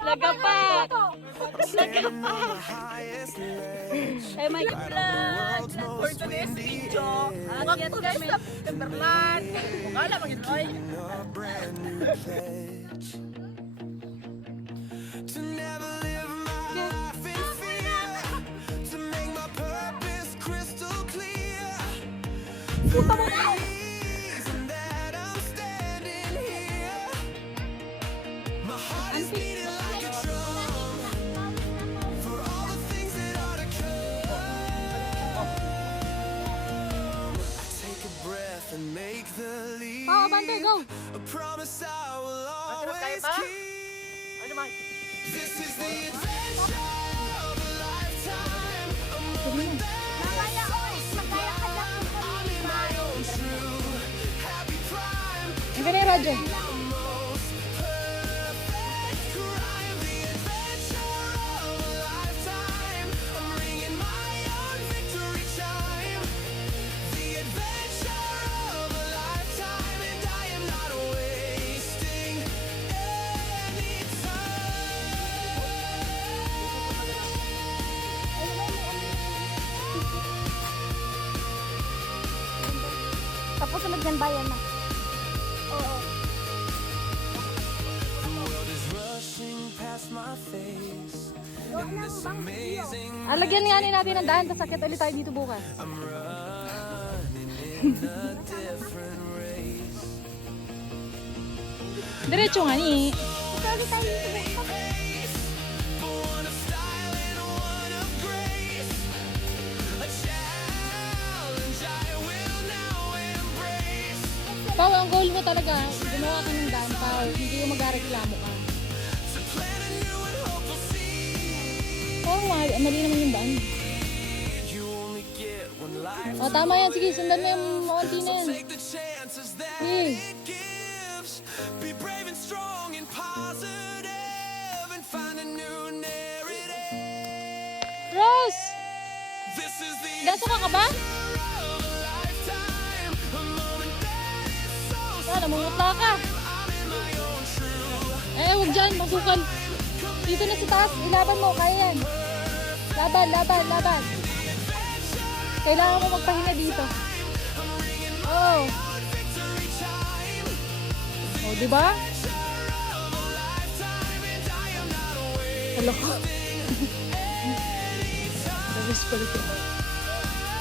Lagapak! Lagapak! Ay, may vlog! For today's video, welcome to guys sa Timberland. Mukha lang mag-enjoy. Puta mo na! Oo, bante, go! Ano kayo ba? Ano ba? Magaya ko eh! Magaya ka lang kung Ang ganyan, Roger. Tapos sunod yan bayan na. Oo. Alagyan nga natin ng daan, tapos sakit ulit tayo dito bukas. Diretso nga ni. Sorry tayo dito. Pao, ang goal mo talaga, gumawa ka ng daan, Pao. Hindi yung mag-areklamo ka. Oo nga, mali naman yung daan. O, tama yan. Sige, sundan mo yung maunti na yan. Sige. Be brave and strong and positive and find a new narrative. Rose! This is the Gasuka ka ba? of a lifetime, a moment that is so Ah, namumutla ka. I'm in my own true. Eh, huwag dyan, masukal. Dito na sa taas, ilaban mo, kaya yan. Laban, laban, laban. Kailangan mo magpahinga dito. Oh. Oh, di ba? Hello ko. Nabis pala ito.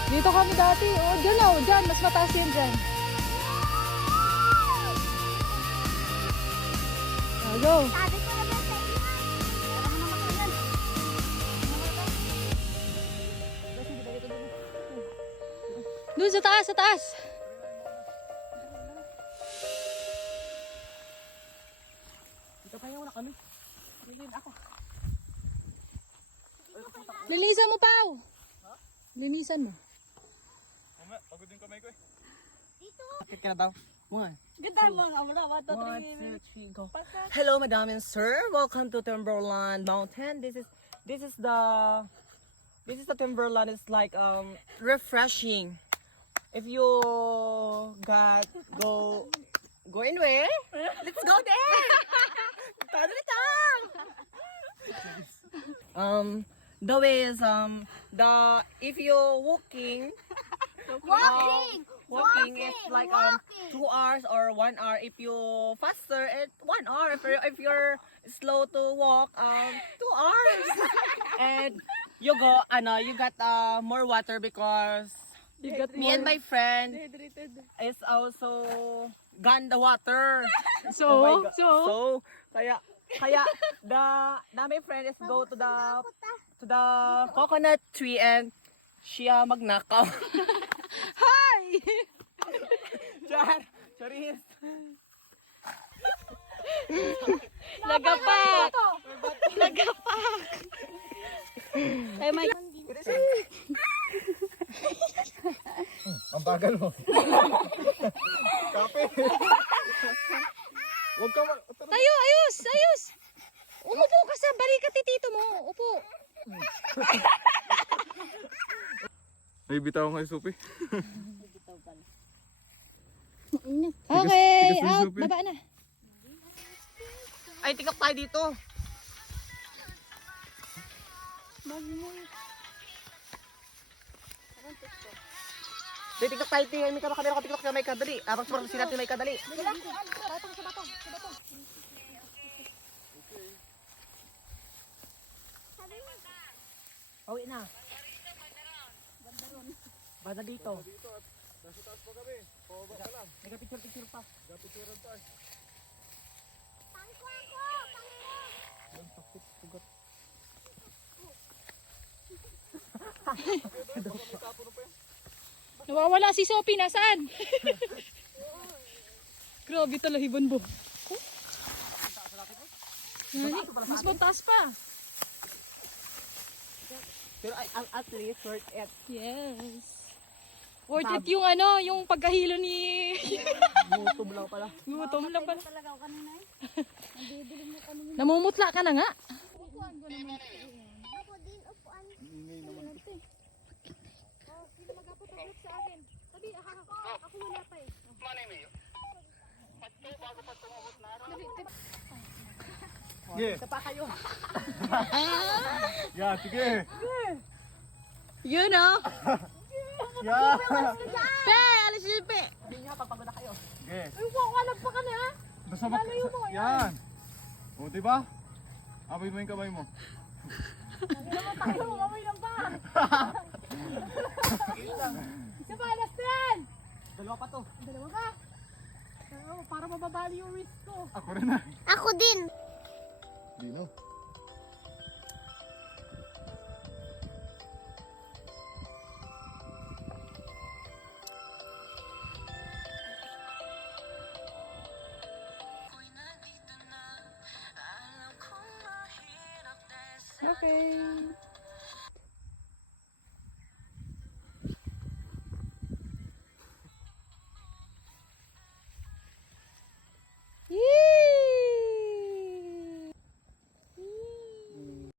Dito kami dati. Oh, dyan oh, dyan. Mas mataas yan dyan. Oh, go. Sabi ko naman sa inyo. Parang naman ko yan. Doon sa taas, sa taas. Dito kayo na kami. Lilin ako. Linisan mo, Pao. Linisan mo. Pagod yung kamay ko eh. Bakit ka na daw? One. Ganda mo nga muna. 1, 2, 3, go. Hello, madam and sir. Welcome to Timberland Mountain. This is the Timberland. It's like refreshing. If you go anywhere, let's go there. Tara lang. The way is if you're walking. Walking is like 2 hours or 1 hour. If you faster, it's 1 hour. If you're slow to walk, 2 hours. And you got more water because me and my friend is also gone the water. So, Oh my God. so, So kaya my friend is go to the coconut tree and siya magnakaw. hi! Charis. Lagapak! Lagapak! Ay, may... Ang bagal mo. Kape. Huwag ka Tayo, ayos, ayos! Umupo ka sa balikat ni tito mo. Upo. May bitaw nga Supi. Okay, tigas ni out. Supi. Baba na. Ay, tikap tayo dito. Dali, TikTok tayo. Tingnan may kamera ko. TikTok sa may kadali. Abang sumarap sila may kadali. Pauwi na. Banda dito. Nasa taas pa kami. Pababa ka lang. Nagka-picture pa. Gapituran tayo. Nawawala si Sophie, nasaan? Grabe talahiban bo. Mas mataas pa. Pero at least worth it. Yes. Worth it yung ano, yung pagkahilo ni... Gutom lang pala. Gutom lang pala. Talaga ako kanina eh. Nandidilim na kanina. Namumutla ka na nga. Ako din, upuan. Ingay naman. Sino magpapataglit sa akin? Sabi, ako wala pa eh. Sige. Isa pa kayo. Yeah, sige. Yun oh. Yeah. Pe, alis yun pe. Hindi nyo, pagpagod na kayo. Sige. Ay, wala pa ka na ha. Basta yan. O, diba? Amoy mo yung kamay mo. Tayo, mamoy lang ba? Isa pa, last yan. Dalawa pa to. Dalawa ka. Oo, para mababali yung wrist ko. Ako rin na. Ako din. Di no. Okay.